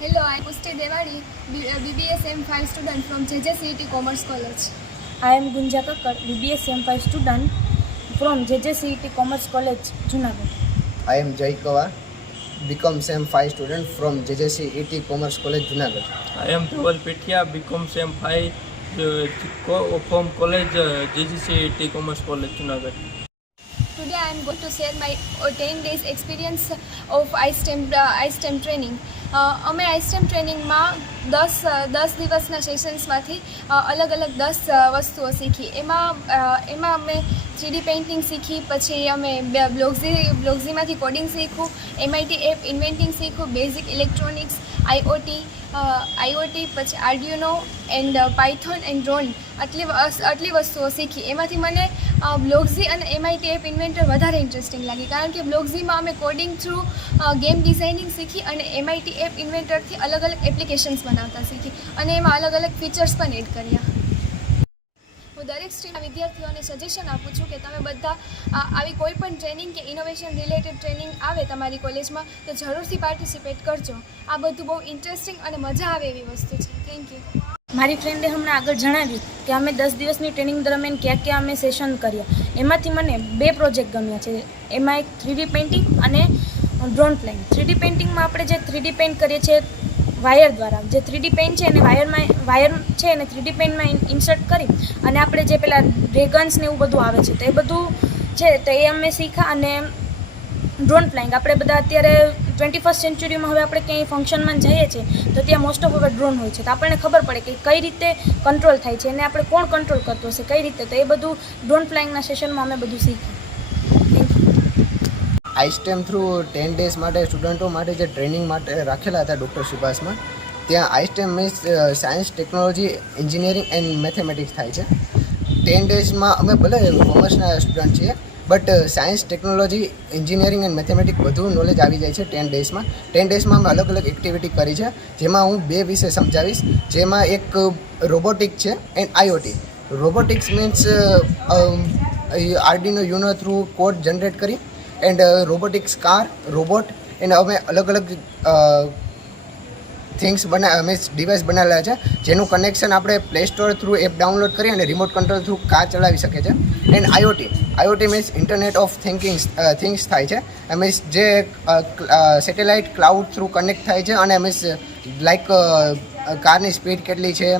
Drishti Devadi, B- uh, BBA M5 student from JJCET Commerce College. I am Gunja Kakkar, BBS M5 student from JJCET Commerce College, Junagadh. I am Jai Kawar, become SEM 5 student from JJC ET Commerce College, Junagadh. I am Dhaval Petia, become SEM 5 uh, co- from college uh, GGC Commerce College, Junagadh. Today I am going to share my uh, 10 days experience of iSTEM, uh, iSTEM training. અ, અમે આઈસ્ટેમ ટ્રેનિંગમાં દસ દસ દિવસના સેશન્સમાંથી અલગ અલગ દસ વસ્તુઓ શીખી. એમાં એમાં અમે થ્રીડી પેઇન્ટિંગ શીખી પછી અમે બ્લોગઝી બ્લોગઝીમાંથી કોડિંગ શીખું એમઆઈટી એપ ઇન્વેન્ટિંગ શીખું બેઝિક ઇલેક્ટ્રોનિક્સ આઈઓટી આઈઓટી પછી Arduino and python and drone આટલી આટલી વસ્તુઓ શીખી. એમાંથી મને બ્લોગઝી અને એમઆઈટી એપ ઇન્વેન્ટર વધારે ઇન્ટરેસ્ટિંગ લાગી. કારણ કે બ્લોગઝીમાં અમે કોડિંગ થ્રુ ગેમ ડિઝાઇનિંગ શીખી અને એમઆઈટી એપ ઇન્વેન્ટરથી અલગ અલગ એપ્લિકેશન્સ બનાવતા શીખી અને એમાં અલગ અલગ ફીચર્સ પણ એડ કર્યા. હું દરેક સ્ટ્રીમના વિદ્યાર્થીઓને સજેશન આપું છું કે તમે બધા આવી કોઈ પણ ટ્રેનિંગ કે ઇનોવેશન રિલેટેડ ટ્રેનિંગ આવે તમારી કોલેજમાં તો જરૂરથી પાર્ટિસિપેટ કરજો. આ બધું બહુ ઇન્ટરેસ્ટિંગ અને મજા આવે એવી વસ્તુ છે. થેન્ક યુ મારી ફ્રેન્ડે હમણાં આગળ જણાવ્યું કે અમે દસ દિવસની ટ્રેનિંગ દરમિયાન ક્યાં ક્યાં અમે સેશન કર્યા. એમાંથી મને બે પ્રોજેક્ટ ગમ્યા છે. એમાં એક થ્રીડી પેઇન્ટિંગ અને ડ્રોન પ્લેન થ્રીડી પેઇન્ટિંગમાં આપણે જે થ્રીડી પેઇન્ટ કરીએ છીએ વાયર દ્વારા, જે થ્રીડી પેઇન્ટ છે એને વાયરમાં વાયર છે એને થ્રીડી પેઇન્ટમાં ઇન્સર્ટ કરી અને આપણે જે પેલા ડ્રેગન્સ ને એવું બધું આવે છે, તો એ બધું છે, તો એ અમે શીખ્યા અને ડ્રોન ફ્લાઇંગ આપણે બધા અત્યારે ટ્વેન્ટી ફર્સ્ટ સેન્ચુરીમાં હવે આપણે ક્યાંય ફંક્શનમાં જઈએ છીએ, તો ત્યાં મોસ્ટ ઓફ હવે ડ્રોન હોય છે. તો આપણને ખબર પડે કે કઈ રીતે કંટ્રોલ થાય છે, અને આપણે કોણ કંટ્રોલ કરતો હશે, કઈ રીતે? તો એ બધું ડ્રોન ફ્લાઇંગના સેશનમાં અમે બધું શીખ્યું. આઈસ્ટેમ થ્રુ ટેન ડેઝ માટે સ્ટુડન્ટો માટે જે ટ્રેનિંગ માટે રાખેલા હતા ડૉક્ટર સુભાષમાં, ત્યાં I STEM means science technology engineering and mathematics થાય છે. ટેન ડેઝમાં અમે ભલે કોમર્સના સ્ટુડન્ટ છીએ but science technology engineering and mathematic બધું નોલેજ આવી જાય છે ટેન ડેઝમાં ટેન ડેઝમાં અમે અલગ અલગ એક્ટિવિટી કરી છે, જેમાં હું બે વિશે સમજાવીશ. જેમાં એક રોબોટિક છે and IoT robotics means Arduino Uno through code generate કરી. એન્ડ રોબોટિક્સ કાર રોબોટ એને અમે અલગ અલગ થિંગ્સ બના મીન્સ ડિવાઇસ બનાવેલા છે, જેનું કનેક્શન આપણે play store through app download કરી અને રિમોટ કંટ્રોલ થ્રુ કાર ચલાવી શકે છે and IoT IoT means internet of thinkings things થાય છે. મીન્સ જે સેટેલાઇટ ક્લાઉડ થ્રુ કનેક્ટ થાય છે અને મીન્સ લાઈક કારની સ્પીડ કેટલી છે,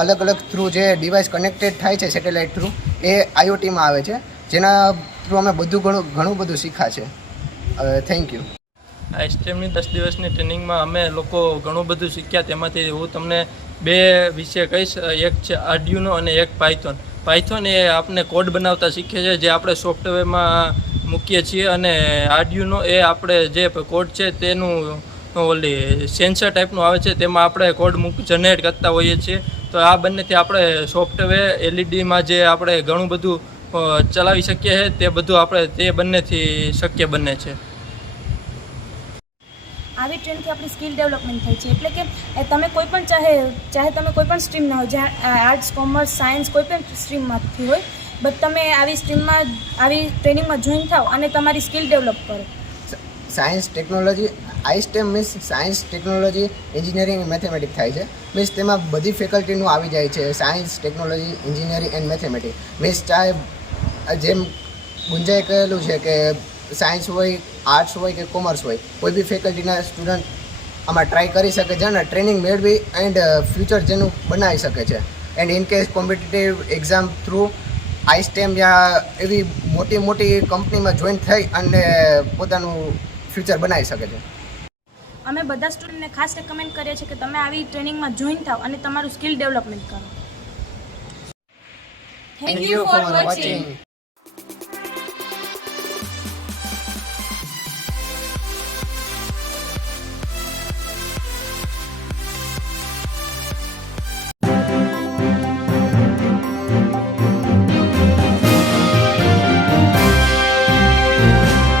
અલગ અલગ થ્રુ જે ડિવાઇસ કનેક્ટેડ થાય છે સેટેલાઇટ થ્રુ એ આઈઓટીમાં આવે છે. જેના થ્રુ અમે બધું ઘણું ઘણું બધું શીખ્યા છે. થેન્ક યુ આ એસટીએમની દસ દિવસની ટ્રેનિંગમાં અમે લોકો ઘણું બધું શીખ્યા. તેમાંથી હું તમને બે વિશે કહીશ. એક છે આર્ડિયુનો અને એક પાયથોન પાયથોન એ આપણે કોડ બનાવતા શીખીએ છીએ જે આપણે સોફ્ટવેરમાં મૂકીએ છીએ. અને આર્ડિયુનો એ આપણે જે કોડ છે તેનું ઓલી સેન્સર ટાઈપનું આવે છે, તેમાં આપણે કોડ મૂક જનરેટ કરતા હોઈએ છીએ. તો આ બંનેથી આપણે સોફ્ટવેર એલઈડીમાં જે આપણે ઘણું બધું ચલાવી શકીએ છીએ, તે બધું આપણે, તે બંનેથી શક્ય બને છે. આવી ટ્રેનથી આપણી સ્કિલ ડેવલપમેન્ટ થાય છે. એટલે કે તમે કોઈ પણ ચાહે ચાહે તમે કોઈ પણ સ્ટ્રીમના હોય, જ્યાં આર્ટ્સ, કોમર્સ, સાયન્સ, કોઈ પણ સ્ટ્રીમમાંથી હોય, બટ તમે આવી સ્ટ્રીમમાં, આવી ટ્રેનિંગમાં જોઈન થાઓ અને તમારી સ્કિલ ડેવલપ કરો. Science technology, I STEM means science technology, engineering and mathematics થાય છે. મીન્સ તેમાં બધી ફેકલ્ટીનું આવી જાય છે, science, technology, engineering and mathematics. Means ચાહે, જેમ ગુંજાએ કહેલું છે કે સાયન્સ હોય આર્ટ્સ હોય કે કોમર્સ હોય કોઈ બી ફેકલ્ટીના સ્ટુડન્ટ આમાં ટ્રાય કરી શકે છે અને ટ્રેનિંગ મેળવી એન્ડ ફ્યુચર જેનું બનાવી શકે છે. And in case competitive exam through I STEM યા એવી મોટી મોટી કંપનીમાં જોઈન થઈ અને પોતાનું ફ્યુચર બનાવી શકે છે. અમે બધા સ્ટુડન્ટને ખાસ રેકમેન્ડ કરીએ છીએ કે તમે આવી ટ્રેનિંગમાં જોઈન થાઓ અને તમારું સ્કિલ ડેવલપમેન્ટ કરો. Thank you for watching